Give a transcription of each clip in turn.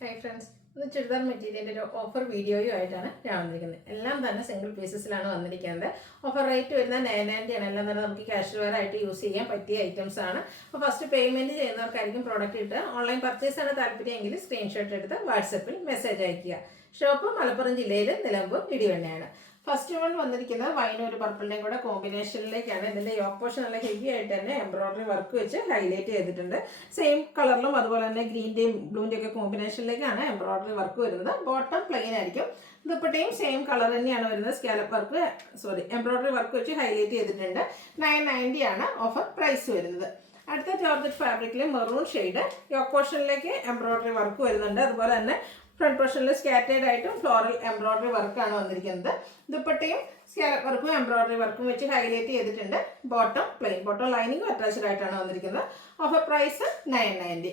Hi friends, ഇത് ചുരിദാർ മെറ്റീരിയലിൻ്റെ ഒരു ഓഫർ വീഡിയോയുമായിട്ടാണ് ഞാൻ വന്നിരിക്കുന്നത്. എല്ലാം തന്നെ സിംഗിൾ പീസസിലാണ് വന്നിരിക്കുന്നത്. ഓഫർ റേറ്റ് വരുന്നത് 990 ആണ്. എല്ലാം തന്നെ നമുക്ക് കാഷ്വൽ വെയർ ആയിട്ട് യൂസ് ചെയ്യാൻ പറ്റിയ ഐറ്റംസ് ആണ്. അപ്പോൾ ഫസ്റ്റ് പേയ്മെൻറ്റ് ചെയ്യുന്നവർക്കായിരിക്കും പ്രോഡക്റ്റ് കിട്ടുക. ഓൺലൈൻ പർച്ചേസ് ആണ് താല്പര്യമെങ്കിൽ സ്ക്രീൻഷോട്ട് എടുത്ത് വാട്സപ്പിൽ മെസ്സേജ് അയയ്ക്കുക. ഷോപ്പ് മലപ്പുറം ജില്ലയിൽ നിലമ്പൂർ ഇടിവണ്ണയാണ്. ഫസ്റ്റ് വൺ വന്നിരിക്കുന്നത് വൈനും ഒരു പർപ്പിളിൻ്റെയും കൂടെ കോമ്പിനേഷനിലേക്കാണ്. ഇതിൻ്റെ യോക്ക് പോർഷൻ നല്ല ഹെവി ആയിട്ട് തന്നെ എംബ്രോയിഡറി വർക്ക് വെച്ച് ഹൈലൈറ്റ് ചെയ്തിട്ടുണ്ട്. സെയിം കളറിലും അതുപോലെ തന്നെ ഗ്രീൻ്റെയും ബ്ലൂവിൻ്റെയും ഒക്കെ കോമ്പിനേഷനിലേക്കാണ് എംബ്രോയിഡറി വർക്ക് വരുന്നത്. ബോട്ടം പ്ലെയിൻ ആയിരിക്കും. ദുപ്പട്ടയും സെയിം കളർ തന്നെയാണ് വരുന്നത്. സ്കാലപ്പ് വർക്ക് എംബ്രോയിഡറി വർക്ക് വെച്ച് ഹൈലൈറ്റ് ചെയ്തിട്ടുണ്ട്. 990 ആണ് ഓഫർ പ്രൈസ് വരുന്നത്. അടുത്ത ജോർജറ്റ് ഫാബ്രിക്കിൽ മെറൂൺ ഷെയ്ഡ് യോക്ക് പോർഷനിലേക്ക് എംബ്രോയിഡറി വർക്ക് വരുന്നുണ്ട്. അതുപോലെ തന്നെ ഫ്രണ്ട് പോർഷനിൽ സ്കാറ്റേഡ് ആയിട്ടും ഫ്ലോറൽ എംബ്രോയിഡറി വർക്കാണ് വന്നിരിക്കുന്നത്. ദുപ്പട്ടയും സ്കാലപ്പ് വർക്കും എംബ്രോയിഡറി വർക്കും വെച്ച് ഹൈലൈറ്റ് ചെയ്തിട്ടുണ്ട്. ബോട്ടം പ്ലെയിൻ, ബോട്ടം ലൈനിങ്ങും അറ്റാച്ച്ഡ് ആയിട്ടാണ് വന്നിരിക്കുന്നത്. Offer price 990.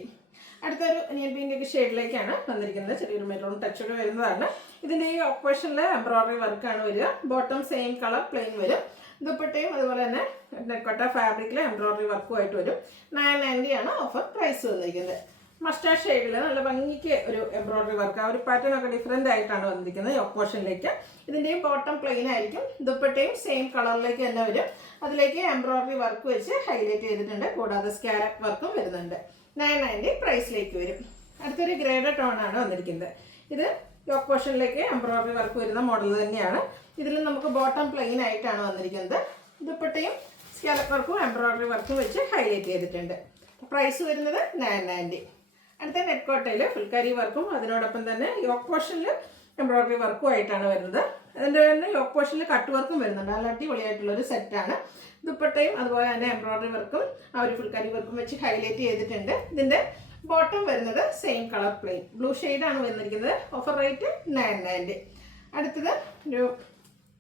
അടുത്തൊരു അനിയൻ പിങ്കിൻ്റെ ഷെയ്ഡിലേക്കാണ് വന്നിരിക്കുന്നത്. ചെറിയൊരു മെറൂൺ ടച്ചൊക്കെ വരുന്നതാണ്. ഇതിൻ്റെ ഈ ഓപ്പോഷനിൽ എംബ്രോയിഡറി വർക്കാണ് വരിക. ബോട്ടം സെയിം കളർ പ്ലെയിൻ വരും. ദുപ്പട്ടയും അതുപോലെ തന്നെ നെക്കോട്ട ഫാബ്രിക്കിൽ എംബ്രോയിഡറി വർക്കുമായിട്ട് വരും. 990 ആണ് ഓഫർ പ്രൈസ് വന്നിരിക്കുന്നത്. മസ്റ്റാർഡ് ഷെയ്ഡിൽ നല്ല ഭംഗിക്ക് ഒരു എംബ്രോയിഡറി വർക്ക്, ആ ഒരു പാറ്റേൺ ഒക്കെ ഡിഫറെൻ്റ് ആയിട്ടാണ് വന്നിരിക്കുന്നത് യോക്ക് പോർഷനിലേക്ക്. ഇതിൻ്റെയും ബോട്ടം പ്ലെയിൻ ആയിരിക്കും. ദുപ്പട്ടയും സെയിം കളറിലേക്ക് തന്നെ വരും. അതിലേക്ക് എംബ്രോയിഡറി വർക്ക് വെച്ച് ഹൈലൈറ്റ് ചെയ്തിട്ടുണ്ട്. കൂടാതെ സ്കാലപ്പ് വർക്കും വരുന്നുണ്ട്. 990 പ്രൈസിലേക്ക് വരും. അടുത്തൊരു ഗ്രേഡ് ടോൺ ആണ് വന്നിരിക്കുന്നത്. ഇത് യോക്ക് പോർഷനിലേക്ക് എംബ്രോയിഡറി വർക്ക് വരുന്ന മോഡൽ തന്നെയാണ്. ഇതിൽ നമുക്ക് ബോട്ടം പ്ലെയിൻ ആയിട്ടാണ് വന്നിരിക്കുന്നത്. ദുപ്പട്ടയും സ്കാലപ്പ് വർക്കും എംബ്രോയിഡറി വർക്കും വെച്ച് ഹൈലൈറ്റ് ചെയ്തിട്ടുണ്ട്. പ്രൈസ് വരുന്നത് 990. അടുത്ത നെറ്റ്കോട്ടയിൽ ഫുൾക്കാരി വർക്കും അതിനോടൊപ്പം തന്നെ യോക്ക് പോർഷനിൽ എംബ്രോയിഡറി വർക്കും ആയിട്ടാണ് വരുന്നത്. അതിൻ്റെ തന്നെ യോക്ക് പോർഷനിൽ കട്ട് വർക്കും വരുന്നുണ്ട്. നല്ല അടിപൊളിയായിട്ടുള്ളൊരു സെറ്റാണ്. ദുപ്പട്ടയും അതുപോലെ തന്നെ എംബ്രോയിഡറി വർക്കും ആ ഒരു ഫുൾക്കാരി വർക്കും വെച്ച് ഹൈലൈറ്റ് ചെയ്തിട്ടുണ്ട്. ഇതിൻ്റെ ബോട്ടം വരുന്നത് സെയിം കളർ പ്ലെയിൻ ബ്ലൂ ഷെയ്ഡാണ് വന്നിരിക്കുന്നത്. Offer rate 990. അടുത്തത് ഒരു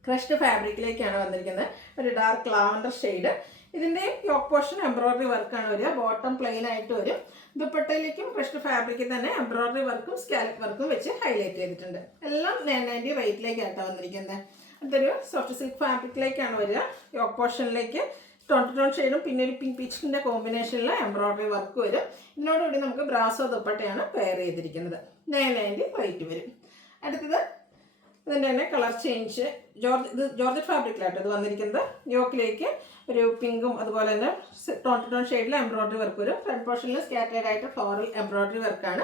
ക്രഷ്ഡ് ഫാബ്രിക്കിലേക്കാണ് വന്നിരിക്കുന്നത്. ഒരു ഡാർക്ക് ലാവൻഡർ ഷെയ്ഡ്. ഇതിൻ്റെ യോക്ക് പോർഷൻ എംബ്രോയിഡറി വർക്കാണ് വരിക. ബോട്ടം പ്ലെയിൻ ആയിട്ട് വരും. ദുപ്പട്ടയിലേക്കും ക്രഷ്ഡ് ഫാബ്രിക്കിൽ തന്നെ എംബ്രോയിഡറി വർക്കും സ്കാലപ്പ് വർക്കും വെച്ച് ഹൈലൈറ്റ് ചെയ്തിട്ടുണ്ട്. എല്ലാം 990 റേറ്റിലേക്കാണ് വന്നിരിക്കുന്നത്. അതൊരു സോഫ്റ്റ് സിൽക്ക് ഫാബ്രിക്കിലേക്കാണ് വരിക. യോക്ക് പോർഷനിലേക്ക് ടോൺ ഷെയ്ഡും പിന്നെ ഒരു പിങ്ക് പീച്ചിൻ്റെ കോമ്പിനേഷനിൽ എംബ്രോയിഡറി വർക്ക് വരും. ഇതിനോടുകൂടി നമുക്ക് ബ്രാസോ ദുപ്പട്ടയാണ് പെയർ ചെയ്തിരിക്കുന്നത്. 990 റേറ്റ് വരും. അടുത്തത് ഇതിൻ്റെ തന്നെ കളർ ചേഞ്ച് ജോർജറ്റ് ഫാബ്രിക്കിലായിട്ട് ഇത് വന്നിരിക്കുന്നത്. യോക്കിലേക്ക് ഒരു പിങ്കും അതുപോലെ തന്നെ ടോൺ ഷെയ്ഡിൽ എംബ്രോയിഡറി വർക്ക് വരും. ഫ്രണ്ട് പോർഷനിൽ സ്കാറ്റേഡ് ആയിട്ട് ഫ്ലോറൽ എംബ്രോയിഡറി വർക്കാണ്.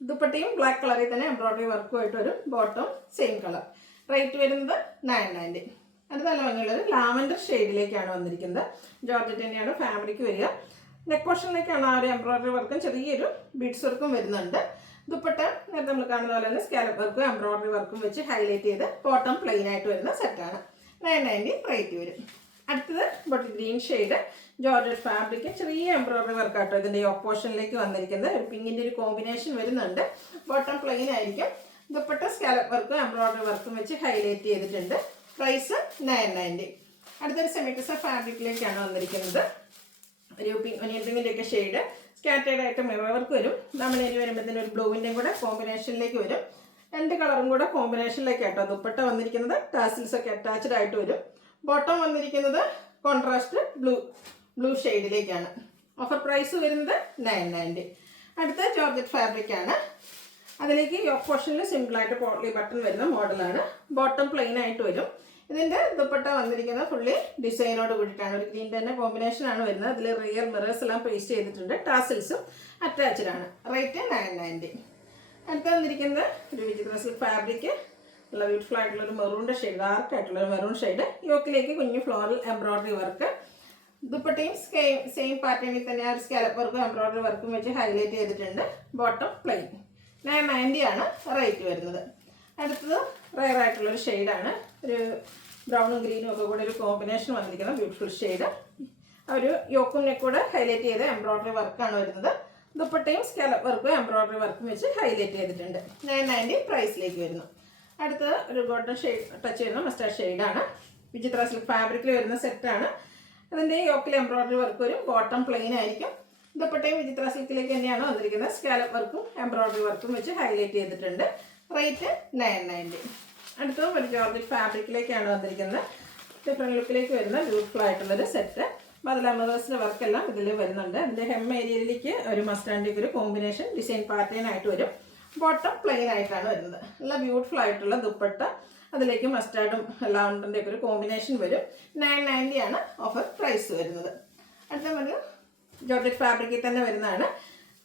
ദുപ്പട്ടയും ബ്ലാക്ക് കളറിൽ തന്നെ എംബ്രോയിഡറി വർക്കുമായിട്ട് വരും. Bottom same colour. റേറ്റ് വരുന്നത് 990. അത് നല്ല ഭംഗിയുള്ളൊരു ലാവൻഡർ ഷെയ്ഡിലേക്കാണ് വന്നിരിക്കുന്നത്. ജോർജറ്റ് തന്നെയാണ് ഫാബ്രിക് വരിക. നെക്ക് പോർഷനിലേക്കാണ് ആ ഒരു എംബ്രോയിഡറി വർക്കും ചെറിയൊരു ബീഡ്സ് വർക്കും വരുന്നുണ്ട്. ദുപ്പട്ട നേരത്തെ നമ്മൾ കാണുന്ന പോലെ തന്നെ സ്കാലപ്പ് വർക്കും എംബ്രോയിഡറി വർക്കും വെച്ച് ഹൈലൈറ്റ് ചെയ്ത് ബോട്ടം പ്ലെയിൻ ആയിട്ട് വരുന്ന സെറ്റാണ്. 990 റേറ്റ് വരും. അടുത്തത് bottle green shade georgette fabric ചെറിയ എംബ്രോയിഡറി വർക്കാട്ടോ ഇതിൻ്റെ യോക്ക് പോർഷനിലേക്ക് വന്നിരിക്കുന്നത്. ഒരു പിങ്കിൻ്റെ ഒരു കോമ്പിനേഷൻ വരുന്നുണ്ട്. ബോട്ടം പ്ലെയിൻ ആയിരിക്കും. ദുപ്പട്ട സ്കാലപ്പ് വർക്കും എംബ്രോയിഡറി വർക്കും വെച്ച് ഹൈലൈറ്റ് ചെയ്തിട്ടുണ്ട്. പ്രൈസ് 990. അടുത്തൊരു സെമിറ്റസ ഫാബ്രിക്കിലേക്കാണ് വന്നിരിക്കുന്നത്. ഒരു ഒനിയൻ പിങ്കിൻ്റെ ഒക്കെ ഷെയ്ഡ് സ്കാറ്റേഡ് ആയിട്ട് മിറർ വർക്ക് വരും. നമ്മളിനി വരുമ്പോഴത്തേനും ഒരു ബ്ലൂവിൻ്റെയും കൂടെ കോമ്പിനേഷനിലേക്ക് വരും. രണ്ട് കളറും കൂടെ കോമ്പിനേഷനിലേക്ക് ആട്ടോ ദുപ്പട്ട വന്നിരിക്കുന്നത്. ടാസിൽസ് ഒക്കെ അറ്റാച്ച്ഡ് ആയിട്ട് വരും. ബോട്ടം വന്നിരിക്കുന്നത് കോൺട്രാസ്റ്റ് ബ്ലൂ ഷെയ്ഡിലേക്കാണ്. ഓഫർ പ്രൈസ് വരുന്നത് 990. അടുത്ത ജോർജറ്റ് ഫാബ്രിക്കാണ്. അതിലേക്ക് യോക്ക് പോർഷനിൽ സിമ്പിളായിട്ട് പോട്ട്ലി ബട്ടൺ വരുന്ന മോഡലാണ്. ബോട്ടം പ്ലെയിൻ ആയിട്ട് വരും. ഇതിൻ്റെ ദുപ്പട്ട വന്നിരിക്കുന്നത് ഫുള്ളി ഡിസൈനോട് കൂടിയിട്ടാണ്. ഒരു ഗ്രീൻ തന്നെ കോമ്പിനേഷനാണ് വരുന്നത്. അതിൽ റിയൽ മിറേഴ്സ് എല്ലാം പേസ്റ്റ് ചെയ്തിട്ടുണ്ട്. ടാസിൽസും അറ്റാച്ച്ഡ് ആണ്. റേറ്റ് 990. അടുത്ത് വന്നിരിക്കുന്നത് ഒരു വിചിത്ര സിൽക്ക് ഫാബ്രിക് നല്ല ബ്യൂട്ടിഫുൾ ആയിട്ടുള്ളൊരു മെറൂണിൻ്റെ ഷെയ്ഡ്, ഡാർക്ക് ആയിട്ടുള്ളൊരു മെറൂൺ ഷെയ്ഡ്. യോക്കിലേക്ക് കുഞ്ഞു ഫ്ലോറൽ എംബ്രോയിഡറി വർക്ക്. ദുപ്പട്ടയും സെയിം പാറ്റേണിൽ തന്നെ ആ ഒരു സ്കാലപ്പ് വർക്കും എംബ്രോയിഡറി വർക്കും വെച്ച് ഹൈലൈറ്റ് ചെയ്തിട്ടുണ്ട്. Bottom plain. 990 ആണ് റേറ്റ് വരുന്നത്. അടുത്തത് റയർ ആയിട്ടുള്ളൊരു ഷെയ്ഡാണ്. ഒരു ബ്രൗണും ഗ്രീനും ഒക്കെ കൂടെ ഒരു കോമ്പിനേഷൻ വന്നിരിക്കുന്ന ബ്യൂട്ടിഫുൾ ഷെയ്ഡ്. ഒരു യോക്കും നെക്കൂടെ ഹൈലൈറ്റ് ചെയ്ത് എംബ്രോയിഡറി വർക്കാണ് വരുന്നത്. ദുപ്പട്ടയും സ്കാലപ്പ് വർക്കും എംബ്രോയിഡറി വർക്കും വെച്ച് ഹൈലൈറ്റ് ചെയ്തിട്ടുണ്ട്. 990 പ്രൈസിലേക്ക് വരുന്നു. അടുത്തത് ഒരു ഗോൾഡൻ ഷെയ്ഡ് ടച്ച് ചെയ്യുന്ന മസ്റ്റാർഡ് ഷെയ്ഡാണ്. വിചിത്ര സിൽക്ക് ഫാബ്രിക്കിൽ വരുന്ന സെറ്റാണ്. അതിൻ്റെ യോക്കിൽ എംബ്രോയിഡറി വർക്ക് വരും. ബോട്ടം പ്ലെയിൻ ആയിരിക്കും. ദുപ്പട്ടയും വിചിത്ര സിൽക്കിലേക്ക് തന്നെയാണ് വന്നിരിക്കുന്നത്. സ്കാലപ്പ് വർക്കും എംബ്രോയിഡറി വർക്കും വെച്ച് ഹൈലൈറ്റ് ചെയ്തിട്ടുണ്ട്. റേറ്റ് 990. അടുത്തതും ഒരു ജോർജറ്റ് ഫാബ്രിക്കിലേക്കാണ് വന്നിരിക്കുന്നത്. ഡിഫറെൻറ്റ് ലുക്കിലേക്ക് വരുന്ന ബ്യൂട്ടിഫുൾ ആയിട്ടുള്ളൊരു സെറ്റ്. ബദല മിറേഴ്സിൻ്റെ വർക്കെല്ലാം ഇതിൽ വരുന്നുണ്ട്. അതിൻ്റെ ഹെം ഏരിയയിലേക്ക് ഒരു മസ്റ്റാൻഡിലേക്ക് ഒരു കോമ്പിനേഷൻ ഡിസൈൻ പാറ്റേൺ ആയിട്ട് വരും. ബോട്ടം പ്ലെയിൻ ആയിട്ടാണ് വരുന്നത്. നല്ല ബ്യൂട്ടിഫുൾ ആയിട്ടുള്ള ദുപ്പട്ട, അതിലേക്ക് മസ്റ്റാർഡും ലാവണ്ടറിൻ്റെ ഒക്കെ ഒരു കോമ്പിനേഷൻ വരും. 990 ആണ് ഓഫർ പ്രൈസ് വരുന്നത്. അടുത്ത ഒരു ജോർജറ്റ് ഫാബ്രിക്കിൽ തന്നെ വരുന്നതാണ്.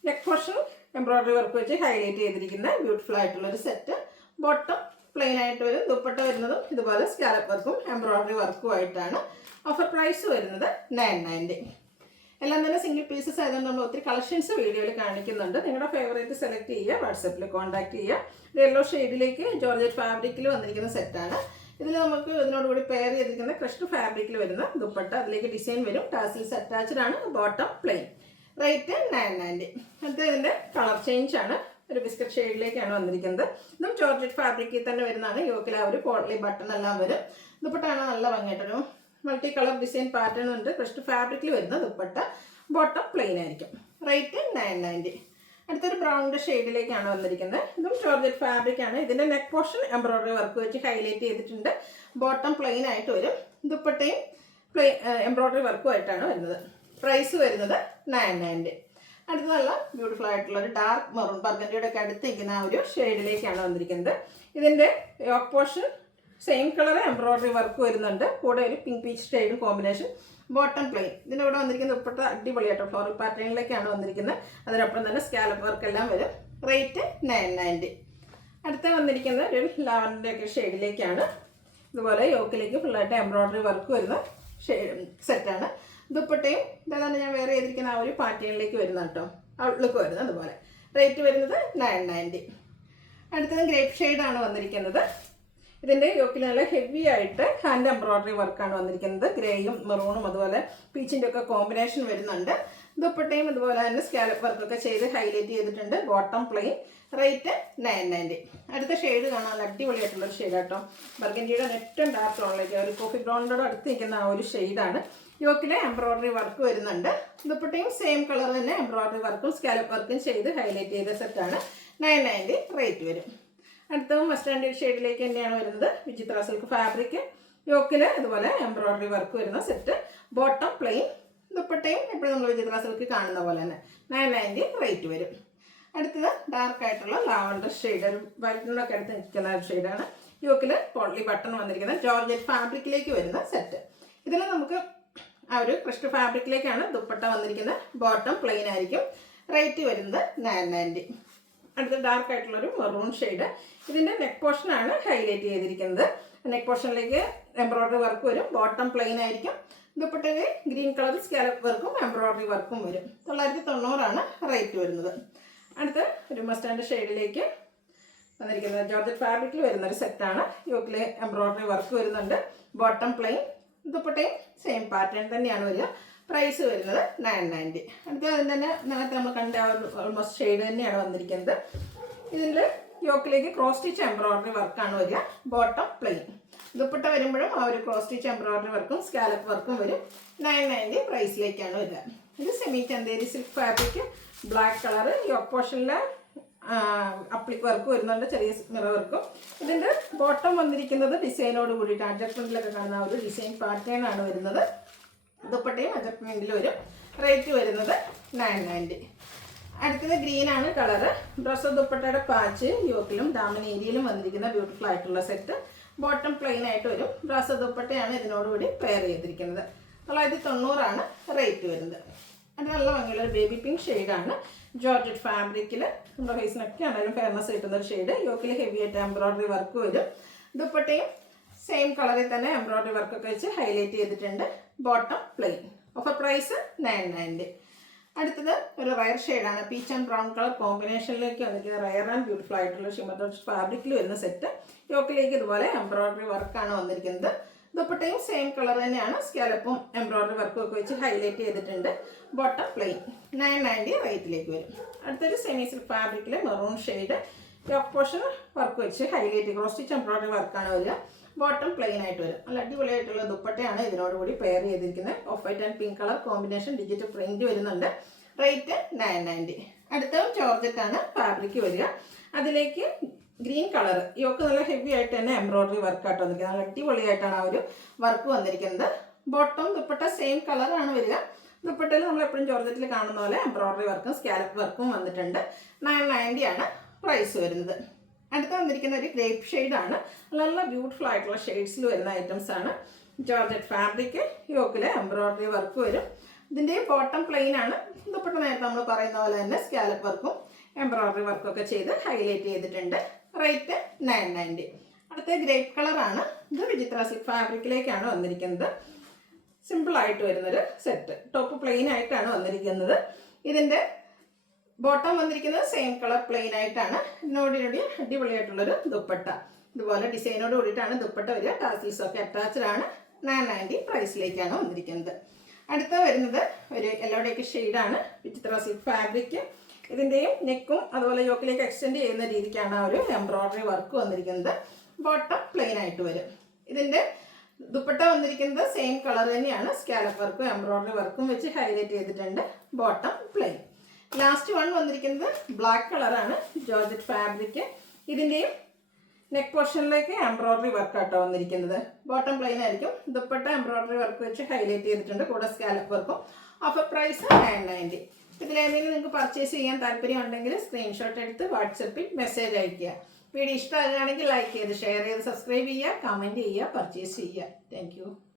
നെക്ക് പോർഷൻ എംബ്രോയിഡറി വർക്ക് വെച്ച് ഹൈലൈറ്റ് ചെയ്തിരിക്കുന്ന ബ്യൂട്ടിഫുൾ ആയിട്ടുള്ളൊരു സെറ്റ്. ബോട്ടം പ്ലെയിൻ ആയിട്ട് വരും. ദുപ്പട്ട വരുന്നതും ഇതുപോലെ സ്കാലപ്പ് വർക്കും എംബ്രോയിഡറി വർക്കും ആയിട്ടാണ്. ഓഫർ പ്രൈസ് വരുന്നത് 990. എല്ലാം തന്നെ സിംഗിൾ പീസസ് ആയതുകൊണ്ട് നമ്മൾ ഒത്തിരി കളക്ഷൻസ് വീഡിയോയിൽ കാണിക്കുന്നുണ്ട്. നിങ്ങളുടെ ഫേവറേറ്റ് സെലക്ട് ചെയ്യുക, വാട്സപ്പിൽ കോൺടാക്ട് ചെയ്യുക. യെല്ലോ ഷെയ്ഡിലേക്ക് ജോർജറ്റ് ഫാബ്രിക്കിൽ വന്നിരിക്കുന്ന സെറ്റാണ്. ഇതിൽ നമുക്ക് ഇതിനോടുകൂടി പെയർ ചെയ്തിരിക്കുന്ന ക്രഷ്ഡ് ഫാബ്രിക്കിൽ വരുന്ന ദുപ്പട്ട, അതിലേക്ക് ഡിസൈൻ വരും. ടാസിൽസ് അറ്റാച്ച്ഡ് ആണ്. Bottom plain. റേറ്റ് 990. അടുത്ത ഇതിൻ്റെ കളർ ചേഞ്ച് ആണ്. ഒരു ബിസ്ക്കറ്റ് ഷെയ്ഡിലേക്കാണ് വന്നിരിക്കുന്നത്. ഇതും ജോർജറ്റ് ഫാബ്രിക്കിൽ തന്നെ വരുന്നതാണ്. യോക്കിൽ ആ ഒരു പോട്ട്ലി ബട്ടൺ എല്ലാം വരും. ദുപ്പട്ടയാണ് നല്ല ഭംഗിയായിട്ടൊരു മൾട്ടി കളർ ഡിസൈൻ പാറ്റേൺ ഉണ്ട്. ക്രഷ്ഡ് ഫാബ്രിക്കിൽ വരുന്ന ദുപ്പട്ട. ബോട്ടം പ്ലെയിൻ ആയിരിക്കും. റേറ്റ് 990. അടുത്തൊരു ബ്രൗണിൻ്റെ ഷെയ്ഡിലേക്കാണ് വന്നിരിക്കുന്നത്. ഇതും ജോർജറ്റ് ഫാബ്രിക് ആണ്. ഇതിൻ്റെ നെക്ക് പോർഷൻ എംബ്രോയിഡറി വർക്ക് വെച്ച് ഹൈലൈറ്റ് ചെയ്തിട്ടുണ്ട്. ബോട്ടം പ്ലെയിൻ ആയിട്ട് വരും. ദുപ്പട്ടയും എംബ്രോയിഡറി വർക്കും ആയിട്ടാണ് വരുന്നത്. പ്രൈസ് വരുന്നത് 990. അടുത്ത നല്ല ബ്യൂട്ടിഫുൾ ആയിട്ടുള്ള ഒരു ഡാർക്ക് മെറൂൺ ബർഗൻഡിയുടെ ഒക്കെ അടുത്ത് നിൽക്കുന്ന ആ ഒരു ഷെയ്ഡിലേക്കാണ് വന്നിരിക്കുന്നത്. ഇതിൻ്റെ yoke portion same colour embroidery work വരുന്നുണ്ട്. കൂടെ ഒരു പിങ്ക് പീച്ച് ഷെയ്ഡും കോമ്പിനേഷൻ. Bottom plain. ഇതിൻ്റെ ഇവിടെ വന്നിരിക്കുന്ന ദുപ്പട്ട അടിപൊളിയായിട്ട് ഫ്ലോറൽ പാറ്റേണിലേക്കാണ് വന്നിരിക്കുന്നത്. അതിനൊപ്പം തന്നെ സ്കാലപ്പ് വർക്ക് എല്ലാം വരും. റേറ്റ് 990. അടുത്ത വന്നിരിക്കുന്നത് ഒരു ലാവൻഡറിൻ്റെ ഒക്കെ ഷെയ്ഡിലേക്കാണ്. ഇതുപോലെ യോക്കിലേക്ക് ഫുള്ളായിട്ട് എംബ്രോയിഡറി വർക്ക് വരുന്ന സെറ്റാണ്. ദുപ്പട്ടയും ഇതാണ് ഞാൻ വേറെ ചെയ്തിരിക്കുന്ന ആ ഒരു പാറ്റേണിലേക്ക് വരുന്ന കേട്ടോ. ഔട്ട്ലുക്ക് വരുന്നത് അതുപോലെ. റേറ്റ് വരുന്നത് 990. അടുത്തത് ഗ്രേപ്പ് ഷെയ്ഡാണ് വന്നിരിക്കുന്നത്. ഇതിൻ്റെ യോക്കിൽ നല്ല ഹെവി ആയിട്ട് ഹാൻഡ് എംബ്രോയിഡറി വർക്കാണ് വന്നിരിക്കുന്നത്. ഗ്രേയും മെറൂണും അതുപോലെ പീച്ചിൻ്റെ ഒക്കെ കോമ്പിനേഷൻ വരുന്നുണ്ട്. ദുപ്പട്ടയും അതുപോലെ തന്നെ സ്കാലപ്പ് വർക്കൊക്കെ ചെയ്ത് ഹൈലൈറ്റ് ചെയ്തിട്ടുണ്ട്. Bottom plain. റേറ്റ് 990. അടുത്ത ഷെയ്ഡ് കാണാൻ നല്ല അടിപൊളിയായിട്ടുള്ളൊരു ഷെയ്ഡ് കേട്ടോ. ബർഗൻഡിയുടെ ഏറ്റവും ഡാർക്ക് കളറിലേക്ക് ഒരു കോഫി ബ്രൗണിനോട് അടുത്ത് നിൽക്കുന്ന ആ ഒരു ഷെയ്ഡാണ്. യോക്കിലെ എംബ്രോയിഡറി വർക്ക് വരുന്നുണ്ട്. ദുപ്പട്ടയും സെയിം കളർ തന്നെ എംബ്രോയിഡറി വർക്കും സ്കാലപ്പ് വർക്കും ചെയ്ത് ഹൈലൈറ്റ് ചെയ്ത സെറ്റാണ്. 990 റേറ്റ് വരും. അടുത്തതും മസ്റ്റാൻഡ് ഷെയ്ഡിലേക്ക് തന്നെയാണ് വരുന്നത്. വിചിത്ര സിൽക്ക് ഫാബ്രിക്. യോക്കിൽ അതുപോലെ എംബ്രോയിഡറി വർക്ക് വരുന്ന സെറ്റ്. Bottom plain. ദുപ്പട്ടയും എപ്പോഴും നമ്മൾ വിചിത്ര സിൽക്ക് കാണുന്ന പോലെ തന്നെ 990 റേറ്റ് വരും. അടുത്തത് ഡാർക്ക് ആയിട്ടുള്ള ലാവണ്ടർ ഷെയ്ഡ്, ഒരു വൈറ്റിനൊക്കെ അടുത്ത് നിൽക്കുന്ന ഒരു ഷെയ്ഡാണ്. യോക്കിൽ പോട്ട്ലി ബട്ടൺ വന്നിരിക്കുന്ന ജോർജറ്റ് ഫാബ്രിക്കിലേക്ക് വരുന്ന സെറ്റ്. ഇതിൽ നമുക്ക് ആ ഒരു ക്രഷ്ഡ് ഫാബ്രിക്കിലേക്കാണ് ദുപ്പട്ട വന്നിരിക്കുന്നത്. ബോട്ടം പ്ലെയിൻ ആയിരിക്കും. റേറ്റ് വരുന്നത് 990. അടുത്ത ഡാർക്ക് ആയിട്ടുള്ളൊരു മെറൂൺ ഷെയ്ഡ്. ഇതിൻ്റെ നെക്ക് പോർഷനാണ് ഹൈലൈറ്റ് ചെയ്തിരിക്കുന്നത്. നെക്ക് പോർഷനിലേക്ക് എംബ്രോയിഡറി വർക്ക് വരും. ബോട്ടം പ്ലെയിൻ ആയിരിക്കും. ദുപ്പട്ടയിൽ ഗ്രീൻ കളർ സ്കാലപ്പ് വർക്കും എംബ്രോയിഡറി വർക്കും വരും. 990 റേറ്റ് വരുന്നത്. അടുത്ത് ഒരു മസ്റ്റാൻഡ് ഷെയ്ഡിലേക്ക് വന്നിരിക്കുന്നത് ജോർജറ്റ് ഫാബ്രിക്കിൽ വരുന്നൊരു സെറ്റാണ്. യോക്കിൽ എംബ്രോയിഡറി വർക്ക് വരുന്നുണ്ട്. Bottom plain. ദുപ്പട്ടയും സെയിം പാറ്റേൺ തന്നെയാണ് വരിക. പ്രൈസ് വരുന്നത് 990. അടുത്ത അതിൻ്റെ തന്നെ നേരത്തെ നമ്മൾ കണ്ട ഓൾമോസ്റ്റ് ഷെയ്ഡ് തന്നെയാണ് വന്നിരിക്കുന്നത്. ഇതിൽ യോക്കിലേക്ക് ക്രോസ് സ്റ്റിച്ച് എംബ്രോയിഡറി വർക്കാണ് വരിക. Bottom plain. ദുപ്പട്ട വരുമ്പോഴും ആ ഒരു ക്രോസ് സ്റ്റിച്ച് എംബ്രോയിഡറി വർക്കും സ്കാലപ്പ് വർക്കും വരും. 990 പ്രൈസിലേക്കാണ് വരിക. ഇത് semi Chanderi silk fabric. Black colour. Yoke പോർഷനിലെ അപ്ലിക് വർക്ക് വരുന്നുണ്ട്. ചെറിയ മിറർ വർക്കും. ഇതിൻ്റെ ബോട്ടം വന്നിരിക്കുന്നത് ഡിസൈനോട് കൂടിയിട്ട് അഡ്ജസ്റ്റ്മെൻറ്റിലൊക്കെ കാണുന്ന ആ ഒരു ഡിസൈൻ പാറ്റേൺ ആണ് വരുന്നത്. ദുപ്പട്ടയും അഡ്ജസ്റ്റ്മെൻറ്റിൽ വരും. റേറ്റ് വരുന്നത് 990. അടുത്തത് ഗ്രീനാണ് കളറ്. ഡ്രസ്സ് ദുപ്പട്ടയുടെ പാച്ച് യോക്കിലും ഡാമൻ ഏരിയയിലും വന്നിരിക്കുന്ന ബ്യൂട്ടിഫുൾ ആയിട്ടുള്ള സെറ്റ്. ബോട്ടം പ്ലെയിൻ ആയിട്ട് വരും. ഡ്രസ്സ് ദുപ്പട്ടയാണ് ഇതിനോടുകൂടി പെയർ ചെയ്തിരിക്കുന്നത്. 990 റേറ്റ് വരുന്നത്. അത് നല്ല ഭംഗിയുള്ള ഒരു ബേബി പിങ്ക് ഷെയ്ഡാണ്. ജോർജറ്റ് ഫാബ്രിക്കിൽ നമ്മുടെ ഫേസിനൊക്കെ ആണെങ്കിലും ഫേമസ് കിട്ടുന്ന ഒരു ഷെയ്ഡ്. യോക്കിൽ ഹെവി ആയിട്ട് എംബ്രോയിഡറി വർക്ക് വരും. ദുപ്പട്ടയും സെയിം കളറിൽ തന്നെ എംബ്രോയിഡറി വർക്കൊക്കെ വെച്ച് ഹൈലൈറ്റ് ചെയ്തിട്ടുണ്ട്. Bottom plain. Offer price 990. അടുത്തത് ഒരു റയർ ഷെയ്ഡാണ്. പീച്ച് ആൻഡ് ബ്രൗൺ കളർ കോമ്പിനേഷനിലേക്ക് വന്നിരിക്കുന്ന റയർ ആൻഡ് ബ്യൂട്ടിഫുൾ ആയിട്ടുള്ള ഷിമ്മർ ഫാബ്രിക്കിൽ വരുന്ന സെറ്റ്. യോക്കിലേക്ക് ഇതുപോലെ എംബ്രോയിഡറി വർക്കാണ് വന്നിരിക്കുന്നത്. ദുപ്പട്ടയും സെയിം കളർ തന്നെയാണ്. സ്കാലപ്പും എംബ്രോയിഡറി വർക്കും ഒക്കെ വെച്ച് ഹൈലൈറ്റ് ചെയ്തിട്ടുണ്ട്. Bottom plain. 990 റേറ്റിലേക്ക് വരും. അടുത്തൊരു സെമി സിൽക്ക് ഫാബ്രിക്കിലെ maroon shade. Yoke portion work വെച്ച് ഹൈലൈറ്റ് ക്രോസ് സ്റ്റിച്ച് എംബ്രോയിഡറി വർക്കാണ് വരിക. ബോട്ടം പ്ലെയിൻ ആയിട്ട് വരും. നല്ല അടിപൊളിയായിട്ടുള്ള ദുപ്പട്ടയാണ് ഇതിനോടുകൂടി പെയർ ചെയ്തിരിക്കുന്നത്. Off white and pink colour combination digital print വരുന്നുണ്ട്. റേറ്റ് 990. അടുത്തതും ജോർജറ്റാണ് ഫാബ്രിക് വരിക. അതിലേക്ക് ഗ്രീൻ കളർ. യോക്ക് നല്ല ഹെവി ആയിട്ട് തന്നെ എംബ്രോയിഡറി വർക്കായിട്ട് വന്നിരിക്കുന്നത്. നല്ല അടിപൊളിയായിട്ടാണ് ആ ഒരു വർക്ക് വന്നിരിക്കുന്നത്. ബോട്ടം ദുപ്പട്ട സെയിം കളറാണ് വരിക. ദുപ്പട്ടയിൽ നമ്മൾ എപ്പോഴും ജോർജറ്റിൽ കാണുന്ന പോലെ എംബ്രോയിഡറി വർക്കും സ്കാലപ്പ് വർക്കും വന്നിട്ടുണ്ട്. 990 പ്രൈസ് വരുന്നത്. അടുത്ത വന്നിരിക്കുന്ന ഒരു ഗ്രേപ്പ് ഷെയ്ഡാണ്. നല്ല ബ്യൂട്ടിഫുൾ ആയിട്ടുള്ള ഷെയ്ഡ്സിൽ വരുന്ന ഐറ്റംസ് ആണ്. ജോർജറ്റ് ഫാബ്രിക്, യോക്കിൽ എംബ്രോയ്ഡറി വർക്ക് വരും. ഇതിൻ്റെ ബോട്ടം പ്ലെയിൻ ആണ്. ദുപ്പട്ട നേരത്തെ നമ്മൾ പറയുന്ന പോലെ തന്നെ സ്കാലപ്പ് വർക്കും എംബ്രോയ്ഡറി വർക്കും ഒക്കെ ചെയ്ത് ഹൈലൈറ്റ് ചെയ്തിട്ടുണ്ട്. റേറ്റ് 990. അടുത്ത ഗ്രേപ്പ് കളറാണ്. ഇത് വിചിത്ര സിൽക്ക് ഫാബ്രിക്കിലേക്കാണ് വന്നിരിക്കുന്നത്. സിമ്പിളായിട്ട് വരുന്നൊരു സെറ്റ്. ടോപ്പ് പ്ലെയിൻ ആയിട്ടാണ് വന്നിരിക്കുന്നത്. ഇതിൻ്റെ ബോട്ടം വന്നിരിക്കുന്നത് സെയിം കളർ പ്ലെയിൻ ആയിട്ടാണ്. ഇതിനോടുകൂടി അടിപൊളിയായിട്ടുള്ളൊരു ദുപ്പട്ട. ഇതുപോലെ ഡിസൈനോട് കൂടിയിട്ടാണ് ദുപ്പട്ട വരിക. ടാസിൽസൊക്കെ അറ്റാച്ച്ഡ് ആണ്. 990 പ്രൈസിലേക്കാണ് വന്നിരിക്കുന്നത്. അടുത്ത വരുന്നത് ഒരു യെല്ലോടേക്ക് ഷെയ്ഡാണ്. വിചിത്ര സിൽക്ക് ഫാബ്രിക്. ഇതിൻ്റെയും നെക്കും അതുപോലെ യോക്കിലേക്ക് എക്സ്റ്റെൻഡ് ചെയ്യുന്ന രീതിക്കാണ് ആ ഒരു എംബ്രോയ്ഡറി വർക്ക് വന്നിരിക്കുന്നത്. ബോട്ടം പ്ലെയിൻ ആയിട്ട് വരും. ഇതിൻ്റെ ദുപ്പട്ട വന്നിരിക്കുന്നത് സെയിം കളർ തന്നെയാണ്. സ്കാലപ്പ് വർക്കും എംബ്രോയ്ഡറി വർക്കും വെച്ച് ഹൈലൈറ്റ് ചെയ്തിട്ടുണ്ട്. Bottom plain. ലാസ്റ്റ് വൺ വന്നിരിക്കുന്നത് ബ്ലാക്ക് കളറാണ്. Georgette fabric. ഇതിൻ്റെയും നെക്ക് പോർഷനിലേക്ക് എംബ്രോയ്ഡറി വർക്കാട്ടോ വന്നിരിക്കുന്നത്. ബോട്ടം പ്ലെയിൻ ആയിരിക്കും. ദുപ്പട്ട എംബ്രോയ്ഡറി വർക്ക് വെച്ച് ഹൈലൈറ്റ് ചെയ്തിട്ടുണ്ട്. കൂടെ സ്കാലപ്പ് വർക്കും. Offer price 990. ഇതിലേതെങ്കിലും നിങ്ങൾക്ക് പർച്ചേസ് ചെയ്യാൻ താല്പര്യം ഉണ്ടെങ്കിൽ സ്ക്രീൻഷോട്ട് എടുത്ത് വാട്സപ്പിൽ മെസ്സേജ് അയയ്ക്കുക. വീഡിയോ ഇഷ്ടമാകുകയാണെങ്കിൽ ലൈക്ക് ചെയ്ത് ഷെയർ ചെയ്ത് സബ്സ്ക്രൈബ് ചെയ്യുക, കമൻറ്റ് ചെയ്യുക, പർച്ചേസ് ചെയ്യുക. താങ്ക്